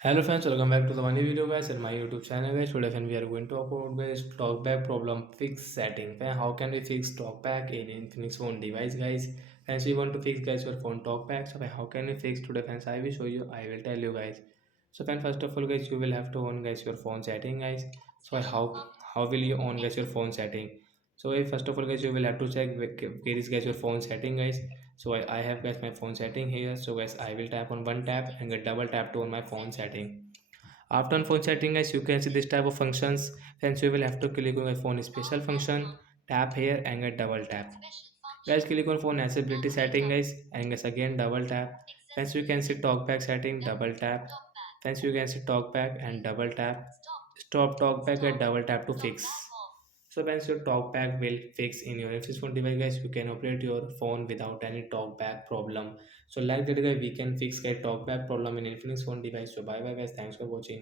Hello friends, welcome back to the new video guys in my YouTube channel guys. Today friend, we are going to talk about guys talkback problem fix setting. Friend, how can we fix talkback in Infinix phone device guys? Friends, we want to fix guys your phone talkback. So friend, how can we fix today friends? I will show you. I will tell you guys. So friend, first of all guys, you will have to on guys your phone setting guys. So how will you on guys your phone setting? So first of all guys, you will have to check where is guys your phone setting guys. So I have guys my phone setting here. So guys, I will tap on one tap and get double tap to on my phone setting. After on phone setting guys, you can see this type of functions. Hence you will have to click on my phone special function, tap here and get double tap. Guys, click on phone accessibility setting guys and guys again double tap. Hence you can see talkback setting, double tap. Hence you can see talkback and double tap. Stop talkback and double tap to fix. So once your talkback will fix in your Infosys phone device, guys, you can operate your phone without any talkback problem. So like that, guys, we can fix a talkback problem in Infinix phone device. So bye bye, guys. Thanks for watching.